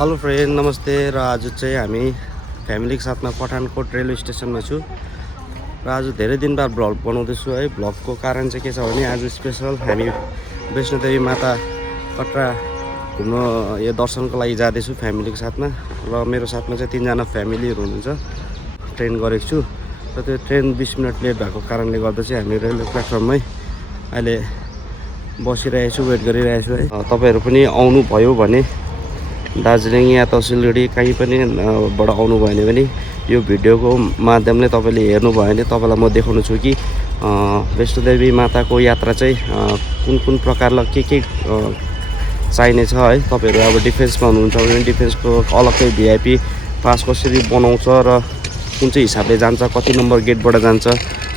Hello friend, नमस्ते। र आज चाहिँ हामी फ्यामिलीको साथमा पठानकोट रेलवे स्टेसनमा छु र आज धेरै दिन बाद भ्लग बनाउँदैछु है। भ्लगको कारण चाहिँ के छ भने आज स्पेसल हामी वैष्णोदेवी माता कटरा घुम्न यो दर्शनको लागि जाँदैछु फ्यामिलीको साथमा। र मेरो साथमा चाहिँ 3 जना फ्यामिलीहरू हुनुहुन्छ। ट्रेन गरेको छु र त्यो ट्रेन 20 मिनट लेट भएको कारणले गर्दा चाहिँ हामी रेलवे प्लेटफर्ममै अहिले बसिरहेको छु, वेट गरिरहेको छु है। तपाईँहरू पनि आउनु भयो भने दार्जिलिङ या त सिलगढी कहीँ पनि बाट आउनुभयो भने यो भिडियोको माध्यमले तपाईँले हेर्नुभयो भने तपाईँलाई म देखाउनु छु कि वैष्णोदेवी माताको यात्रा चाहिँ कुन कुन प्रकारले के चाहिनेछ है। तपाईँहरू अब डिफेन्समा हुनुहुन्छ भने डिफेन्सको अलग्गै भिआइपी पास कसरी बनाउँछ र कुन चाहिँ हिसाबले जान्छ, कति नम्बर गेटबाट जान्छ,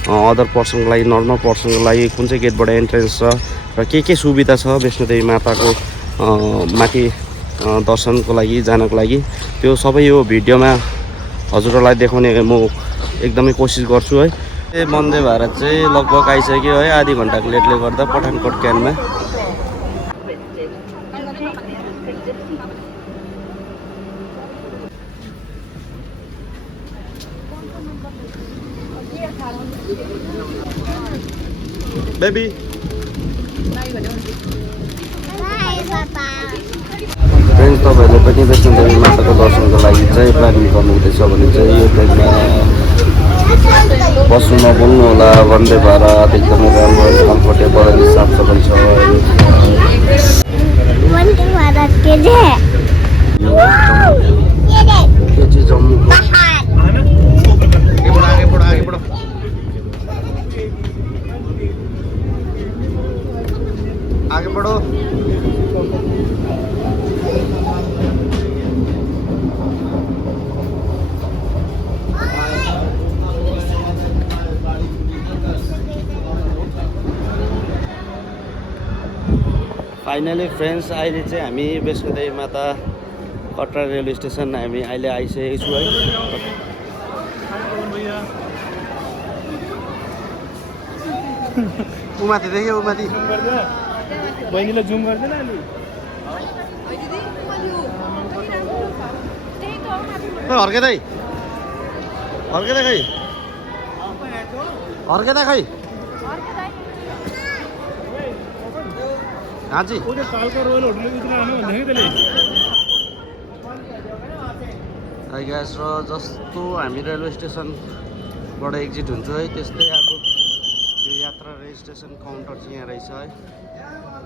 अदर पर्सनको लागि नर्मल पर्सनको लागि कुन चाहिँ गेटबाट एन्ट्रेन्स छ र के सुविधा छ वैष्णोदेवी माताको माथि दर्शनको लागि जानको लागि, त्यो सबै यो भिडियोमा हजुरहरूलाई देखाउने म एकदमै कोसिस गर्छु है। वन्दे भारत चाहिँ लगभग आइसक्यो है, आधी घन्टाको लेटले गर्दा पठानकोट क्यानमा। बेबी फ्रेन्ड्स, तपाईँहरूले पनि वैष्णोदेवी माताको दर्शनको लागि चाहिँ प्लानिङ गर्नुहुँदैछ भने चाहिँ यो ट्रेनमा बस्नु नभुल्नु होला। वन्दे भारत एकदमै राम्रो, कम्फर्टेबल अनि साफसफाइ छ। आगे बढ़ो। फाइनली फ्रेन्ड्स, अहिले चाहिँ हामी वैष्णोदेवी माता कटरा रेलवे स्टेसन हामी अहिले आइसकेको छु है। उमाथि देख्यो, उमाथि बहिनीलाई जुम गर्दैन अलि हर्केदै खै हर्केदा खै हाजी हाई ग्यास। र जस्तो हामी रेलवे स्टेसनबाट एक्जिट हुन्छु है, त्यस्तै अब यो यात्रा रेजिस्ट्रेसन काउन्टर चाहिँ यहाँ रहेछ है,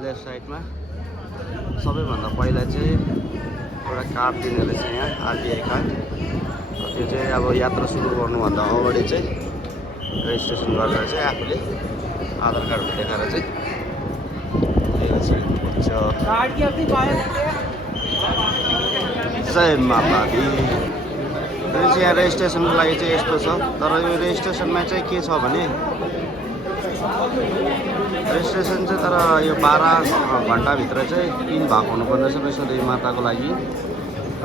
लेफ्ट साइडमा। सबैभन्दा पहिला चाहिँ एउटा कार्ड दिने रहेछ यहाँ, आरटिआई कार्ड। त्यो चाहिँ अब यात्रा सुरु गर्नुभन्दा अगाडि चाहिँ रेजिस्ट्रेसन गरेर चाहिँ आफूले आधार कार्डहरू देखाएर चाहिँ जय माता दी। यहाँ रेजिस्ट्रेसनको लागि चाहिँ यस्तो छ, तर यो रेजिस्ट्रेसनमा चाहिँ के छ भने रेजिस्ट्रेसन चाहिँ तर यो 12 घन्टाभित्र चाहिँ इन भएको हुनुपर्ने छ वैष्णोदेवी माताको लागि।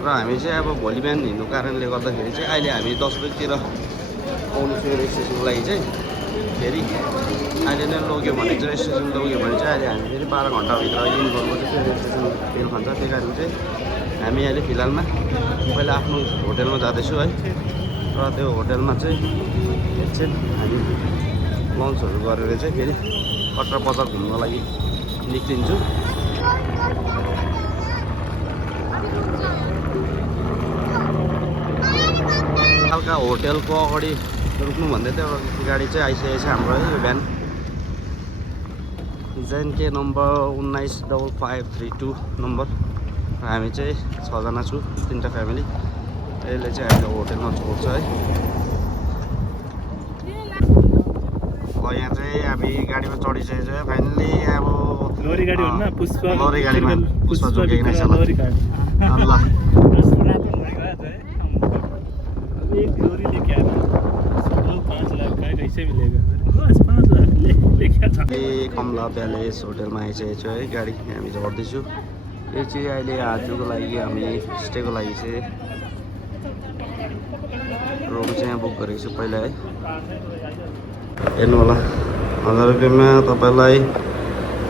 र हामी चाहिँ अब भोलि बिहान हिँड्नु कारणले गर्दाखेरि चाहिँ अहिले हामी 10 बजीतिर आउनु छु रेजिस्ट्रेसनको लागि चाहिँ। फेरि अहिले नै लग्यो भने चाहिँ रेजिस्ट्रेसन लग्यो भने चाहिँ अहिले हामी फेरि 12 घन्टाभित्र इन गर्नुपर्छ, फेरि रेजिस्ट्रेसन फेल खान्छ। त्यही कारण चाहिँ हामी अहिले फिलहालमा पहिला आफ्नो होटेलमा जाँदैछु है। र त्यो होटेलमा चाहिँ एकछिन हामी लन्चहरू गरेर चाहिँ फेरि कटरा बजार घुम्नको लागि निक्लिन्छु। हल्का होटेलको अगाडि रुक्नु भन्दै थियो, गाडी चाहिँ आइसकेको छ हाम्रो है। यो बिहान JNK नम्बर 195532 नम्बर। हामी चाहिँ 6 जना छु, 3टा फ्यामिली। यसले चाहिँ हामीले होटेलमा छोड्छ है। यहाँ चाहिँ हामी गाडीमा चढिसकेको छ फाइनली। अब लोरी गाडी भन्नु, लोरी गाडीमा पुष्पा जोगिएको रहेछ ल। एक लोरी लेके आया 5 लाख का कैसे मिलेगा? बस 5 लाख लेके आ। कमला प्यालेस होटेलमा आइसकेको छु है, गाडी हामी झर्दैछु। यो चाहिँ अहिले आजको लागि हामी स्टेको लागि चाहिँ रुम चाहिँ यहाँ बुक गरेको छु पहिला है। हेर्नु होला 1000 रुपियाँमा तपाईँलाई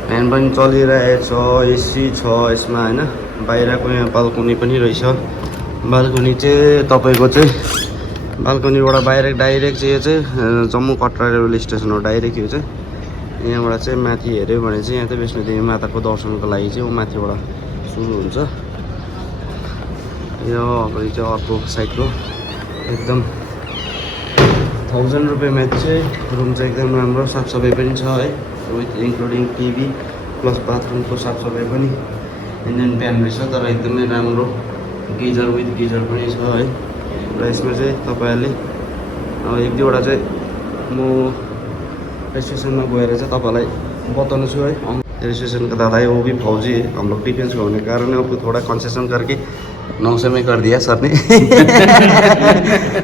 फ्यान पनि चलिरहेको छ, एसी छ यसमा हैन, बाहिरको यहाँ बाल्कनी पनि रहेछ। बाल्कनी चाहिँ तपाईँको चाहिँ बाल्कनीबाट बाहिर डाइरेक्ट चाहिँ यो चाहिँ जम्मू कटरा रेलवे स्टेसन हो डाइरेक्ट। यो चाहिँ यहाँबाट चाहिँ माथि हेऱ्यो भने चाहिँ यहाँ चाहिँ वैष्णोदेवी माताको दर्शनको लागि चाहिँ माथिबाट सुरु हुन्छ। यो अगाडि चाहिँ अर्को साइडको एकदम 1000 रुपियाँमा चाहिँ रुम चाहिँ एकदम राम्रो साफसफाइ पनि छ है, विथ इन्क्लुडिङ टिभी प्लस बाथरुमको साफसफाइ पनि इन्डियन प्यान रहेछ, तर एकदमै राम्रो गिजर विथ गिजर पनि छ है। र यसमा चाहिँ तपाईँहरूले अब एक दुईवटा चाहिँ म रजिस्ट्रेसनमा गएर चाहिँ तपाईँलाई बताउनु छु है। रजिस्ट्रेशन का दादा है वो भी फौजी है, हम लोग डिफेंस में होने के कारण आपको थोड़ा कंसेशन करके 900 में कर दिया सर ने।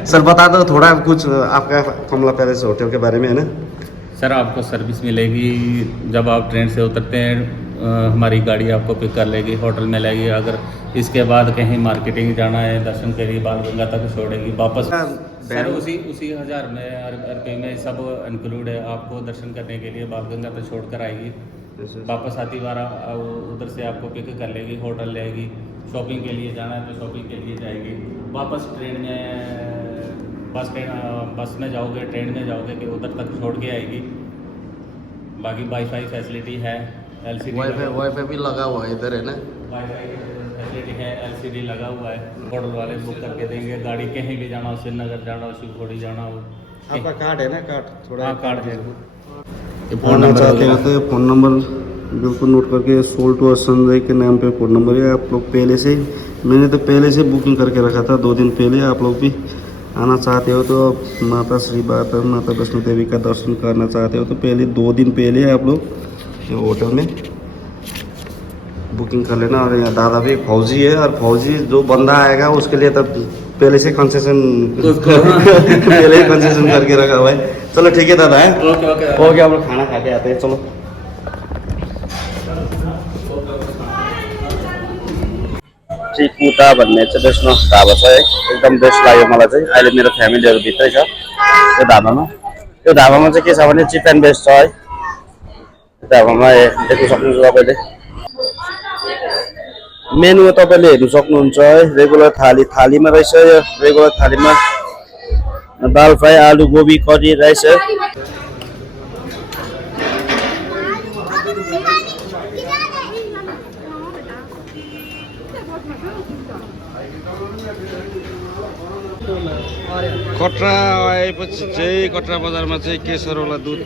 सर बता दो थोड़ा कुछ आपका कमला पैलेस होटल के बारे में है ना। सर आपको सर्विस मिलेगी जब आप ट्रेन से उतरते हैं, हमारी गाड़ी आपको पिक कर लेगी, होटल में लेगी। अगर इसके बाद कहीं मार्केटिंग जाना है, दर्शन के लिए बाल गंगा तक छोड़ेगी वापस। सर उसी 1000 रुपये में सब इंक्लूड है। आपको दर्शन करने के लिए बाल गंगा तक छोड़ कर आएगी, वापस आती बार उधर से आपको पिक कर लेगी, होटल लेगी। शॉपिंग के लिए जाना है तो शॉपिंग के लिए जाएगी। वापस ट्रेन में बस में जाओगे, ट्रेन में जाओगे कि उधर तक छोड़ के आएगी। बाकी वाईफाई फैसिलिटी है, एलसीडी वाईफाई भी लगा हुआ है इधर है ना। वाईफाई फैसिलिटी है, एलसीडी लगा हुआ है। होटल वाले बुक करके देंगे। गाड़ी कहीं भी जाना हो, श्रीनगर जाना हो, शिवखोड़ी जाना हो। आपका कार्ड है ना, कार्ड थोड़ा हाँ कार्ड है। फोन नंबर चाहते हैं तो फ़ोन नंबर बिल्कुल नोट करके, सोल्ट और संजय के नाम पे फ़ोन नंबर है। आप लोग पहले से, मैंने तो पहले से बुकिंग करके रखा था 2 दिन पहले। आप लोग भी आना चाहते हो तो माता श्री माता वैष्णो देवी का दर्शन करना चाहते हो तो पहले 2 दिन पहले आप लोग होटल में बुकिंग कर लेना। और यहाँ दादा भी फौजी है, और फौजी जो बंदा आएगा उसके लिए तो पहले से कंसेशन पहले ही कंसेशन करके रखा हुआ है। चलो ठीक है दादा है, ओके हम लोग खाना खा के आते हैं। चलो चिकुटा भन्ने चाहिँ वैष्णो ढाबा छ है, एकदम बेस्ट लाग्यो मलाई चाहिँ। अहिले मेरो फ्यामिलीहरू भित्रै छ त्यो ढाबामा। त्यो ढाबामा चाहिँ के छ भने चिप एन्ड बेस्ट छ है। ढाबामा देख्न सक्नुहुन्छ तपाईँले, मेनु तपाईँले हेर्नु सक्नुहुन्छ है। रेगुलर थालीमा रहेछ यो। रेगुलर थालीमा दाल फ्राई, आलु गोबी, करी, राइस है। कटरा आएपछि चाहिँ कटरा बजारमा चाहिँ केशरवाला दुध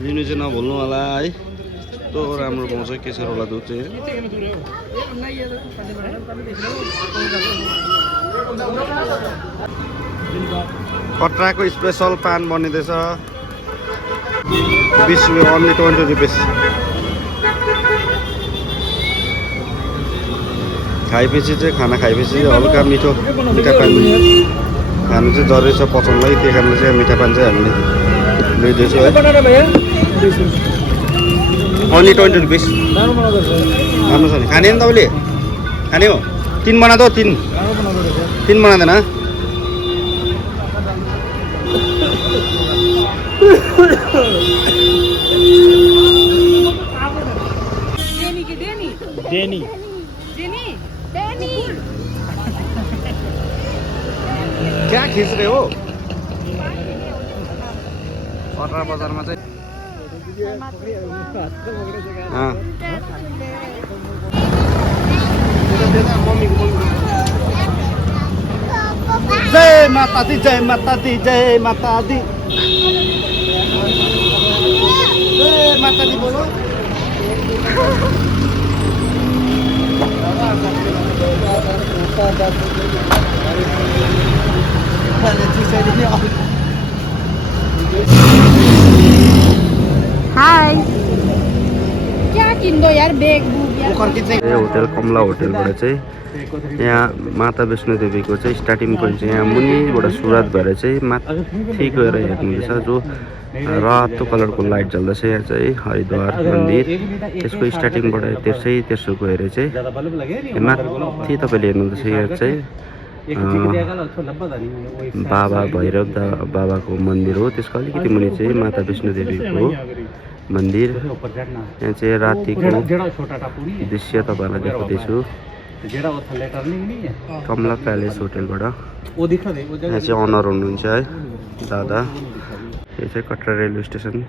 लिनु चाहिँ नभुल्नु होला है। यस्तो राम्रो पाउँछ केशरवाला दुध चाहिँ। कटराको स्पेसल पान बनिँदैछ, 20 रुपियाँ, ओन्ली 20 रुपियाँ। खाएपछि चाहिँ खाना खाएपछि हल्का मिठा पान खानु चाहिँ जरुरी छ पचाउनलाई। त्यही कारणले चाहिँ मिठा पान चाहिँ हामीले लिँदैछौँ है। ओन्ली 20 रुपियाँ। राम्रो छ नि, खाने नि तपाईँले? खाने हो? 3 बना दो, 3 बनादैन। डेनी क्या खिच रहे हो? कटरा बजारमा चाहिँ जय माता दी, जय माता दी, जय माता दी, जय माता दी बोलो। हाय क्या किन्दो यार बेग बुक यार। होटल कमला होटलबाट चाहिँ यहाँ माता वैष्णो देवीको चाहिँ स्टार्टिङ पोइन्ट चाहिँ यहाँ मुनिबाट सुरुवात भएर चाहिँ माथि गएर हेर्नुहुँदैछ। जो रातो कलरको लाइट जल्दैछ यहाँ चाहिँ हरिद्वार मन्दिर। त्यसको स्टार्टिङबाट तेर्सो गएर चाहिँ माथि तपाईँले हेर्नुहुँदैछ यहाँ चाहिँ बाबा भैरव बाबाको मन्दिर हो। त्यसको अलिकति मुनि चाहिँ माता वैष्णो देवीको मन्दिर। यहाँ चाहिँ रातिको दृश्य तपाईँलाई देखाउँदैछु। जेड़ा वो थल्ले टर्निंग नहीं है कमला प्यालेस होटलबाट वो दिखा दे वो यहाँ चाहिँ अनर हुनुहुन्छ है दादा। यो चाहिँ कटरा रेलवे स्टेसन।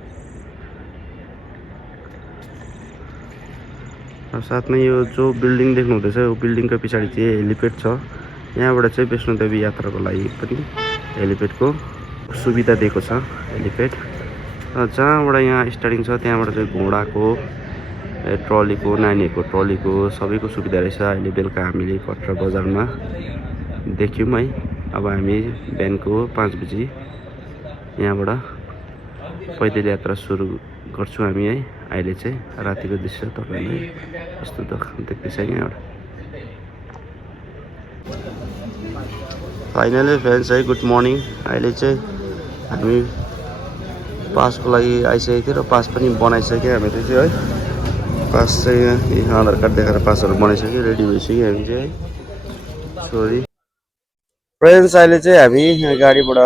साथमा यो जो बिल्डिङ देख्नुहुँदैछ यो बिल्डिङको पछाडि चाहिँ हेलिप्याड छ। यहाँबाट चाहिँ वैष्णोदेवी यात्राको लागि पनि हेलिप्याडको सुविधा दिएको छ हेलिप्याड। जहाँबाट यहाँ स्टार्टिङ छ त्यहाँबाट चाहिँ घोडाको ट्रलीको नानीहरूको ट्रलीको सबैको सुविधा रहेछ। अहिले बेलुका हामीले कटरा बजारमा देख्यौँ है। अब हामी बिहानको 5 बजी यहाँबाट पैदल यात्रा सुरु गर्छौँ हामी है। अहिले चाहिँ रातिको दृश्य तपाईँले यस्तो देख्दैछ यहाँबाट। फाइनली फ्रेन्ड्स है गुड मर्निङ। अहिले चाहिँ हामी पासको लागि आइसकेको थियो र पास पनि बनाइसक्यो हामीले चाहिँ है। पास चाहिँ यहाँ आधार कार्ड देखाएर पासहरू बनाइसक्यो रेडी भइसक्यो हामी चाहिँ है। सरी फ्रेन्ड्स अहिले चाहिँ हामी गाडीबाट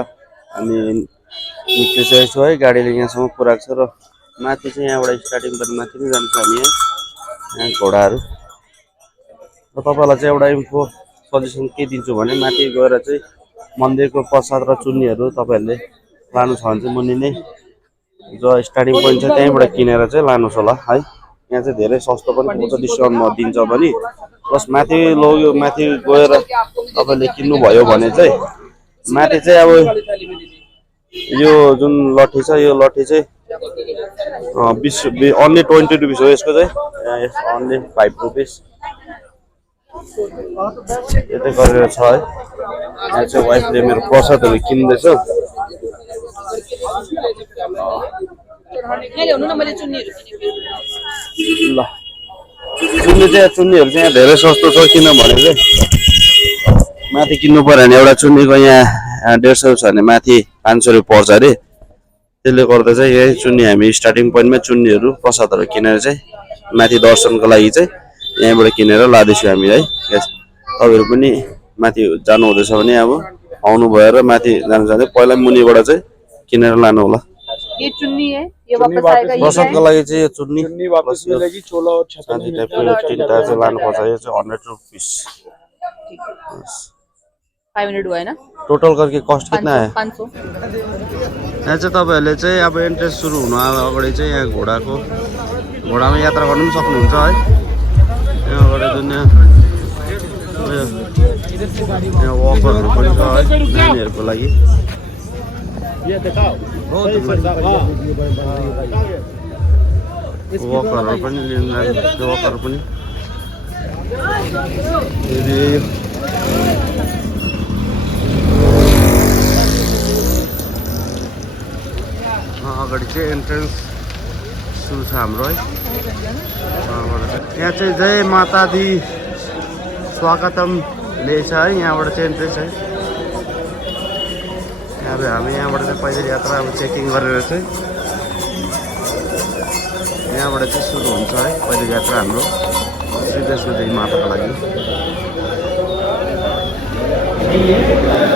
हामी निक्लिसकेको छौँ है। गाडीले यहाँसम्म पुऱ्याएको छ र माथि चाहिँ यहाँबाट स्टार्टिङ पनि माथि नै जान्छ हामी है। यहाँ घोडाहरू र तपाईँलाई चाहिँ एउटा इन्फो सजेसन के दिन्छु भने माथि गएर चाहिँ मन्दिरको प्रसाद र चुन्नीहरू तपाईँहरूले लानु छ भने चाहिँ मुनि नै जो स्टार्टिङ पोइन्ट छ त्यहीँबाट किनेर चाहिँ लानुहोस् होला है। यहाँ चाहिँ धेरै सस्तो पनि पाउँछ, डिस्काउन्टमा दिन्छ पनि। प्लस माथि लग्यो माथि गएर तपाईँले किन्नुभयो भने चाहिँ माथि चाहिँ अब यो जुन लट्ठी छ यो लट्ठी चाहिँ 20 अन्ली 20 रुपिस हो यसको चाहिँ अन्ली 5 रुपिस यतै गरेर छ है। यहाँ चाहिँ वाइफले मेरो प्रसादहरू किन्दैछ। ल चुन्नीहरू चाहिँ यहाँ धेरै सस्तो छ किनभने चाहिँ माथि किन्नु पर्यो भने एउटा चुन्नीको यहाँ 150 छ भने माथि 500 रुपियाँ पर्छ अरे। त्यसले गर्दा चाहिँ यही चुन्नी हामी स्टार्टिङ पोइन्टमा चुन्नीहरू प्रसादहरू किनेर चाहिँ माथि दर्शनको लागि चाहिँ यहाँबाट किनेर लाँदैछु हामी है। तपाईँहरू पनि माथि जानु हुँदैछ भने अब आउनु भएर माथि जानु जाँदै पहिला मुनिबाट चाहिँ किनेर लानु होला। ये चुन्नी है, ये वापस आएगा। ये प्रसादको लागि चाहिँ यो चुन्नी वापस मिलेगी, चोला और छतरी टाइपको तिनवटा चाहिँ लानुपर्छ। यो चाहिँ 100 रुपिस 5 मिनट हुआ है ना। टोटल करके कस्ट कितना है? 500। यहाँ चाहिँ तपाईँहरूले चाहिँ अब एन्ट्रेन्स सुरु हुनु अगाडि चाहिँ यहाँ घोडामा यात्रा गर्नु पनि सक्नुहुन्छ है। यहाँबाट जुन यहाँ वकरहरू पनि छ है नानीहरूको लागि। वकरहरू पनि लिनु त्यो वकर पनि अगाडि चाहिँ एन्ट्रेन्स सुरु छ हाम्रो है। यहाँ चाहिँ जय माता दी स्वागतम लेछ है। यहाँबाट चाहिँ एन्ट्रेन्स है। अब हामी यहाँबाट चाहिँ पैदल यात्रा अब चेकिङ गरेर चाहिँ यहाँबाट चाहिँ सुरु हुन्छ है पैदल यात्रा हाम्रो सिधै सिधै माताको लागि।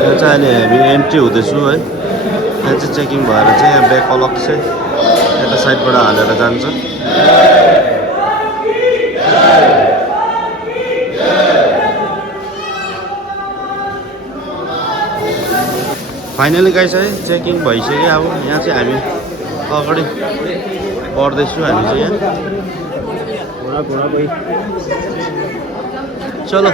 यहाँ चाहिँ अहिले हामी एन्ट्री हुँदैछु है। यहाँ चाहिँ चेकिङ भएर चाहिँ यहाँ ब्याग अलग चाहिँ यता साइडबाट हालेर जान्छ। फाइनली गाइस है चेकिङ भइसक्यो। अब यहाँ चाहिँ हामी अगाडि बढ्दैछु हामी चाहिँ यहाँ। चलो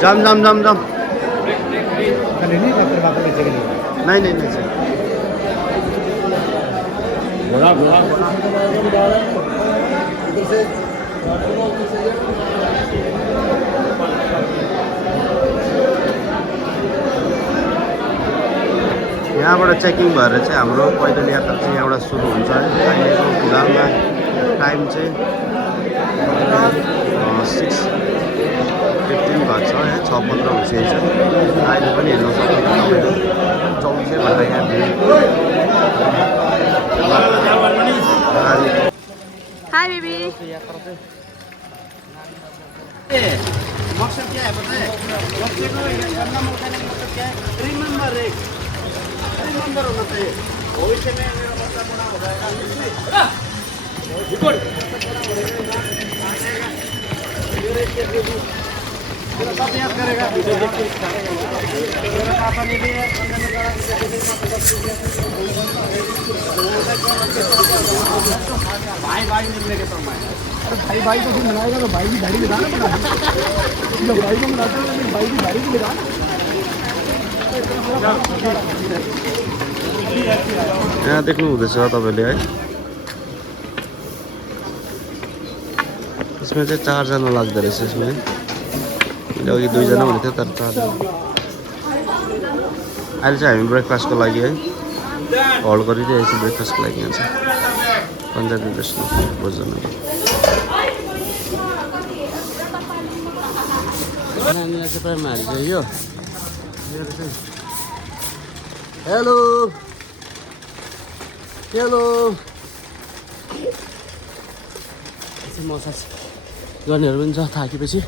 जाम जाम जाम जाम नहीं नहीं नहीं सर यहाँबाट चेकिङ भएर चाहिँ हाम्रो पैदल यात्रा चाहिँ यहाँबाट सुरु हुन्छ है। अहिलेको फिलहालमा टाइम चाहिँ 6:15 भएको छ है। 6:15 भइसकेको छ। अहिले पनि हेर्न सक्नुहुन्छ तपाईँले 24 घन्टा यहाँ भिड। Hi baby. मकसद क्या है पता है? बच्चे को करना मौका नहीं मतलब क्या है? रिमेंबर होना चाहिए। भविष्य में मेरा बच्चा बड़ा हो जाएगा भाई भाई को फिर मिलाएगा तो भाई की गाड़ी लगाना पड़ा जब भाई को मिलाता है तो भाई की गाड़ी भी लगाना यहाँ देख्नु हुँदैछ तपाईँले है यसमा चाहिँ 4 जना लाग्दो रहेछ यसमा मैले अघि 2 जना भनेको थियो तर 4 जना अहिले चाहिँ हामी ब्रेकफास्टको लागि है होल्ड गरिदिएको छ ब्रेकफास्टको लागि यहाँ चाहिँ पन्जाबी वैष्णव भोजनहरू नानीलाई चाहिँ प्रायः हालिसक्यो हेलो हेलो मसाज गर्नेहरू पनि छ थाकेपछि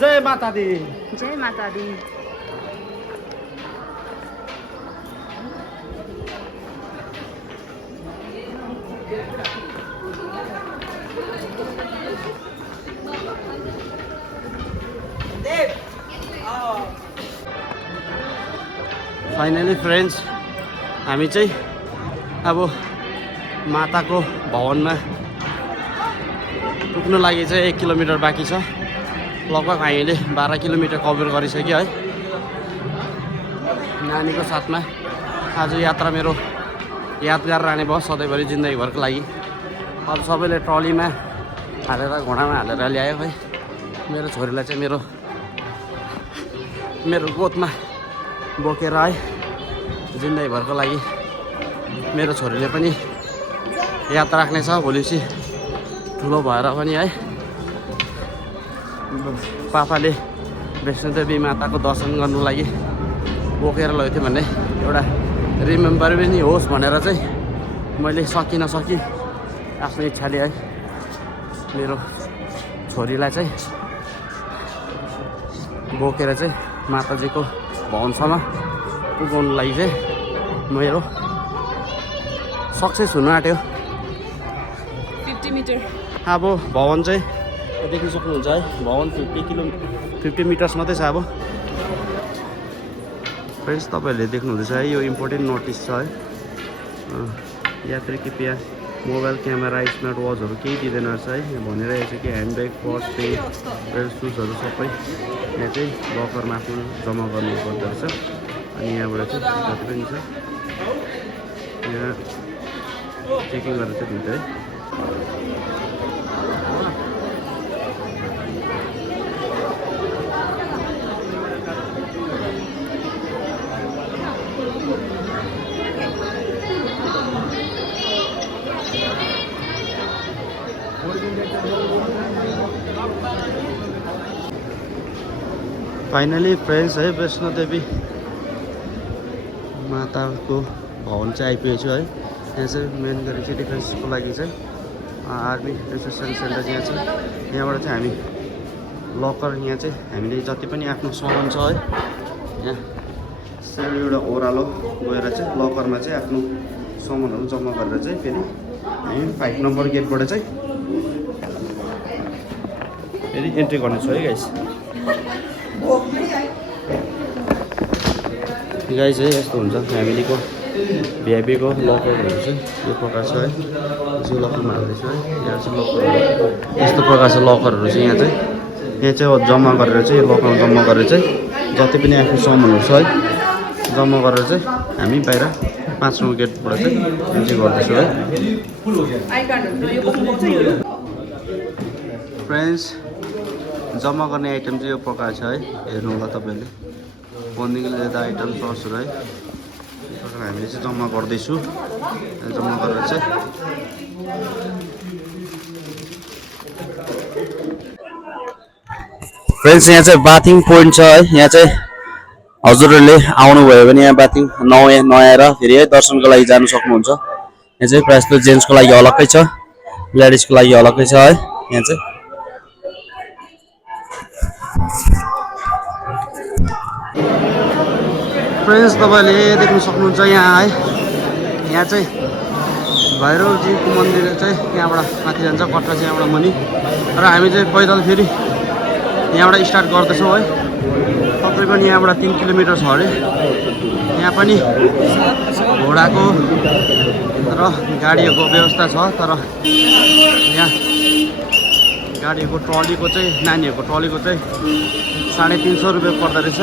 जय माता दी जय माता दी फाइनली फ्रेन्ड्स हामी चाहिँ अब माताको भवनमा पुग्नु लागि चाहिँ 1 किलोमिटर बाँकी छ लगभग हामीले 12 किलोमिटर कभर गरिसक्यो है नानीको साथमा आज यात्रा मेरो यादगार रहने भयो सधैँभरि जिन्दगीभरको लागि अब सबैले ट्रलीमा हालेर घोडामा हालेर ल्यायो है मेरो छोरीलाई चाहिँ मेरो गोदमा बोकेर है जिन्दगीभरको लागि मेरो छोरीले पनि याद राख्नेछ भोलिपछि ठुलो भएर पनि है पापाले वैष्णोदेवी माताको दर्शन गर्नु लागि बोकेर लगेको थियो भन्ने एउटा रिमेम्बर पनि होस् भनेर चाहिँ मैले सकि आफ्नो इच्छाले है मेरो छोरीलाई चाहिँ बोकेर चाहिँ माताजीको भवनसम्म पुगाउनु लागि चाहिँ मेरो सक्सेस हुनु आँट्यो 50 मिटर अब भवन चाहिँ देख्न सक्नुहुन्छ है भवन 50 मिटर्स मात्रै छ अब फ्रेन्ड्स तपाईँहरूले देख्नुहुँदैछ है यो इम्पोर्टेन्ट नोटिस छ है यात्री कृपया मोबाइल क्यामेरा स्मार्ट वाचहरू केही दिँदैन रहेछ है यहाँ भनिरहेको छ कि ह्यान्डब्याग पर्स पेन सुजहरू सबै यहाँ चाहिँ लकरमा आफ्नो जम्मा गर्नुपर्दो रहेछ अनि यहाँबाट चाहिँ जति पनि छ यहाँ चेकिङ गरेर चाहिँ दिन्छ है फाइनली फ्रेन्ड्स है वैष्णोदेवी माताको भवन चाहिँ आइपुगेको छु है यहाँ चाहिँ मेन गरी चाहिँ डिफेन्सको लागि चाहिँ आर्मी रिसेप्सन सेन्टर यहाँ छ यहाँबाट चाहिँ हामी लकर यहाँ चाहिँ हामीले जति पनि आफ्नो सामान छ है यहाँ सानो एउटा ओह्रालो गएर चाहिँ लकरमा चाहिँ आफ्नो सामानहरू जम्मा गरेर चाहिँ फेरि हामी 5 नम्बर गेटबाट चाहिँ फेरि एन्ट्री गर्नेछु है गाइस है यस्तो हुन्छ फ्यामिलीको भिआइपीको लकरहरू चाहिँ यो प्रकार छ है यो लकरमा हाल्दैछ है यहाँ चाहिँ लकरहरू यस्तो प्रकार छ लकरहरू चाहिँ यहाँ चाहिँ जम्मा गरेर चाहिँ लकरमा जम्मा गरेर चाहिँ जति पनि आफ्नो सामानहरू छ है जम्मा गरेर चाहिँ हामी बाहिर 5 नम्बर गेटबाट चाहिँ एन्ट्री गर्दैछु है। फ्रेन्ड्स जम्मा गर्ने आइटम चाहिँ यो प्रकार छ है, हेर्नु होला तपाईँले। फोनदेखि लिएर आइटम सर्सहरू है हामीले चाहिँ जम्मा गर्दैछु। जम्मा गरेर चाहिँ फ्रेन्ड्स यहाँ चाहिँ बाथिङ पोइन्ट छ है। यहाँ चाहिँ हजुरहरूले आउनुभयो भने यहाँ बाथिङ नआएर फेरि है दर्शनको लागि जानु सक्नुहुन्छ। यहाँ चाहिँ प्रायः जस्तो जेन्ट्सको लागि अलग्गै छ, लेडिजको लागि अलग्गै छ है। यहाँ चाहिँ फ्रेन्ड्स तपाईँले देख्न सक्नुहुन्छ यहाँ है, यहाँ चाहिँ भैरवजीको मन्दिर चाहिँ यहाँबाट माथि जान्छ, कट्रा चाहिँ यहाँबाट मुनि। र हामी चाहिँ पैदल फेरि यहाँबाट स्टार्ट गर्दैछौँ है। तकरिबन यहाँबाट 3 किलोमिटर छ अरे। यहाँ पनि घोडाको र गाडीहरूको व्यवस्था छ, तर यहाँ गाडीको ट्रलीको चाहिँ नानीहरूको ट्रलीको चाहिँ 350 रुपियाँ पर्दो रहेछ।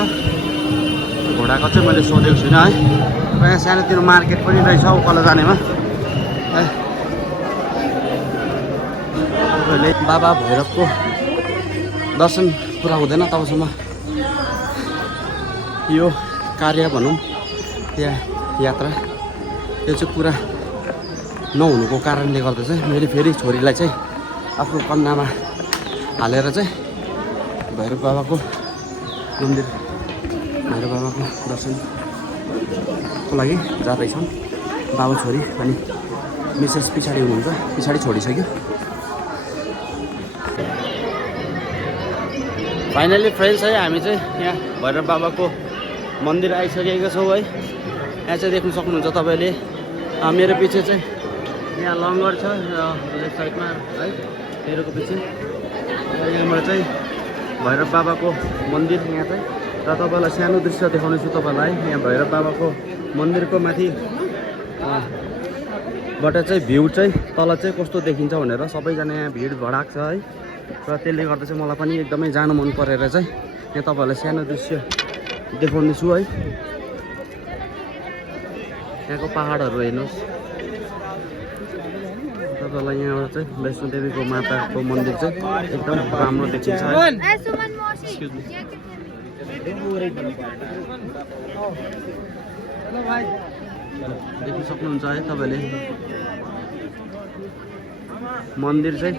घोडाको चाहिँ मैले सोधेको छुइनँ है। र यहाँ सानोतिनो मार्केट पनि रहेछ उकालो जानेमा है। तपाईँहरूले बाबा भैरवको दर्शन पुरा हुँदैन तबसम्म यो कार्य भनौँ या यात्रा यो चाहिँ पुरा नहुनुको कारणले गर्दा चाहिँ मैले फेरि छोरीलाई चाहिँ आफ्नो कन्नामा हालेर चाहिँ भैरव बाबाको मन्दिर भैरव बाबाको दर्शनको लागि जाँदैछौँ। बाबु छोरी अनि मिसेस पछाडि हुनुहुन्छ, पछाडि छोडिसक्यो। फाइनली फ्रेन्ड्स है हामी चाहिँ यहाँ भैरव बाबाको मन्दिर आइसकेका छौँ है। यहाँ चाहिँ देख्न सक्नुहुन्छ तपाईँले मेरो पछि चाहिँ यहाँ लङ्गर छ लेफ्ट साइडमा है, मेरोको पछि। यहाँबाट चाहिँ भैरव बाबाको मन्दिर यहाँ चाहिँ। र तपाईँलाई सानो दृश्य देखाउनेछु तपाईँलाई। यहाँ भैरव बाबाको मन्दिरको माथि बाट चाहिँ भ्यू चाहिँ तल चाहिँ कस्तो देखिन्छ भनेर सबैजना यहाँ भिड भडाक छ है। र त्यसले गर्दा चाहिँ मलाई पनि एकदमै जानु मन परेर चाहिँ यहाँ तपाईँहरूलाई सानो दृश्य देखाउने छु है। यहाँको पहाडहरू हेर्नुहोस् तपाईँलाई। यहाँबाट चाहिँ वैष्णोदेवीको माताको मन्दिर चाहिँ एकदम राम्रो देखिन्छ है। देखिन सक्नुहुन्छ है तपाईँले मन्दिर चाहिँ।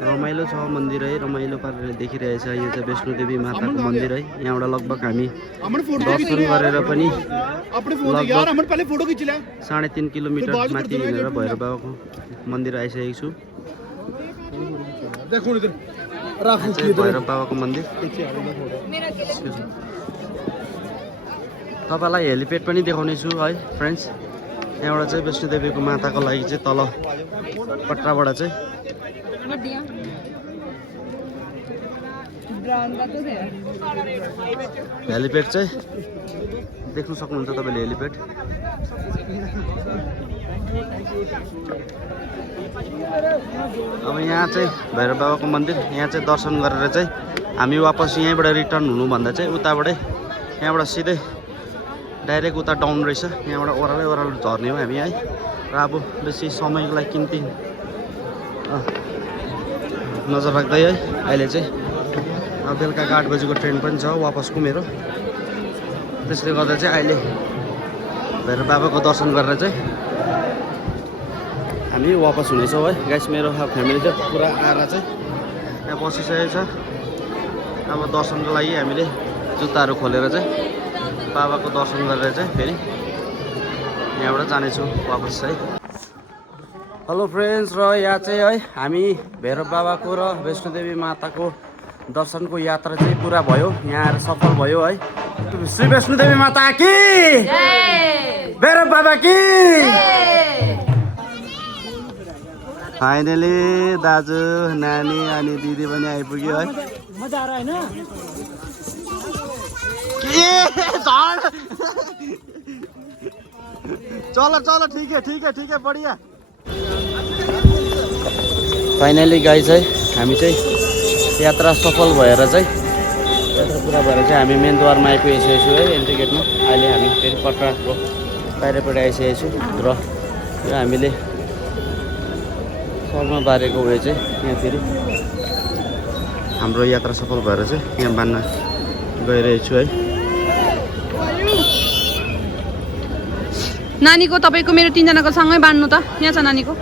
रमाइलो छ मन्दिर है, रमाइलो पारेर देखिरहेछ। यो चाहिँ वैष्णोदेवी माताको मन्दिर है। यहाँबाट लगभग हामी दर्शन गरेर पनि लगभग 3.5 किलोमिटर माथि हिँडेर भैरव बाबाको मन्दिर आइसकेको छु। भैरव बाबाको मन्दिर तपाईँलाई हेलिप्याड पनि देखाउने छु है फ्रेन्ड्स। यहाँबाट चाहिँ वैष्णोदेवीको माताको लागि चाहिँ तल कट्राबाट चाहिँ हेलिप्याड चाहिँ देख्न सक्नुहुन्छ तपाईँले हेलिप्याड। अब यहाँ चाहिँ भैरव बाबाको मन्दिर, यहाँ चाहिँ दर्शन गरेर चाहिँ हामी वापस यहीँबाट रिटर्न हुनुभन्दा चाहिँ उताबाटै यहाँबाट सिधै डाइरेक्ट उता डाउन रहेछ। यहाँबाट ओह्रालै ओह्रालो झर्ने हो हामी है। र अब बेसी समयको लागि किन्ती नजर राख्दै है अहिले चाहिँ अब बेलुका 8 बजीको ट्रेन पनि छ वापसको मेरो। त्यसले गर्दा चाहिँ अहिले भैरव बाबाको दर्शन गरेर चाहिँ हामी वापस हुनेछौँ है गाइस। मेरो फ्यामिली चाहिँ पुरा आएर चाहिँ यहाँ बसिसकेको छ। अब दर्शनको लागि हामीले जुत्ताहरू खोलेर चाहिँ बाबाको दर्शन गरेर चाहिँ फेरि यहाँबाट जानेछु वापस है। हेलो फ्रेन्ड्स, र यहाँ चाहिँ है हामी भैरव बाबाको र वैष्णोदेवी माताको दर्शनको यात्रा चाहिँ पुरा भयो। यहाँ आएर सफल भयो है। श्री वैष्णोदेवी माता की जय, भैरव बाबा की फाइनली दाजु नानी अनि दिदी पनि आइपुग्यो है। मजा आ रहा है ना? चलो चलो ठीक है बढ़िया। फाइनली गाई चाहिँ हामी चाहिँ यात्रा सफल भएर चाहिँ यात्रा पुरा भएर चाहिँ हामी मेन द्वारमा आइपुगेको छु है एन्ट्री गेटमा। अहिले हामी फेरि कटराको बाहिरपट्टि आइसकेको छु र यो हामीले शर्मा बारेको उयो चाहिँ यहाँ फेरि हाम्रो यात्रा सफल भएर चाहिँ यहाँ बान्न गइरहेको छु है। नानीको तपाईँको मेरो 3 जनाको सँगै बाँड्नु त। यहाँ छ नानीको।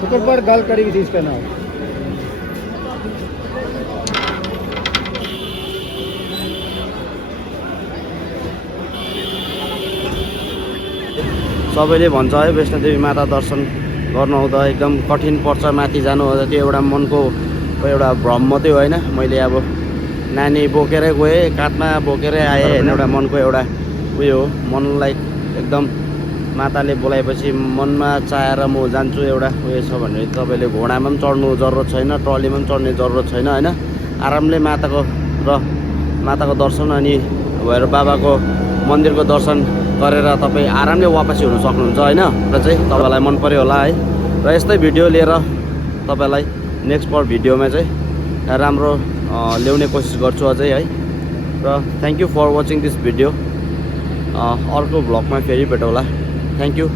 शुक्र पर दाल कड़ी थी इसका नाम। सबैले भन्छ है वैष्णोदेवी माता दर्शन गर्नु आउँदा एकदम कठिन पर्छ, माथि जानु आउँदा त्यो एउटा मनको एउटा भ्रम मात्रै होइन। मैले अब नानी बोकेरै गएँ, काँधमा बोकेरै आएँ होइन। एउटा मनको एउटा उयो हो, मनलाई एकदम माताले बोलाएपछि मनमा चाहेर म जान्छु एउटा उयो छ भने तपाईँले घोडामा पनि चढ्नु जरुरत छैन, ट्रलीमा पनि चढ्ने जरुरत छैन होइन। आरामले माताको दर्शन अनि भएर बाबाको मन्दिरको दर्शन गरेर तपाईँ आरामले वापसी हुन सक्नुहुन्छ होइन। र चाहिँ तपाईँलाई मन पर्यो होला है। र यस्तै भिडियो लिएर तपाईँलाई नेक्स्ट भिडियोमा चाहिँ राम्रो ल्याउने कोसिस गर्छु अझै है। र thank you for watching this video. अर्को भ्लगमा फेरि भेटौँला। Thank you.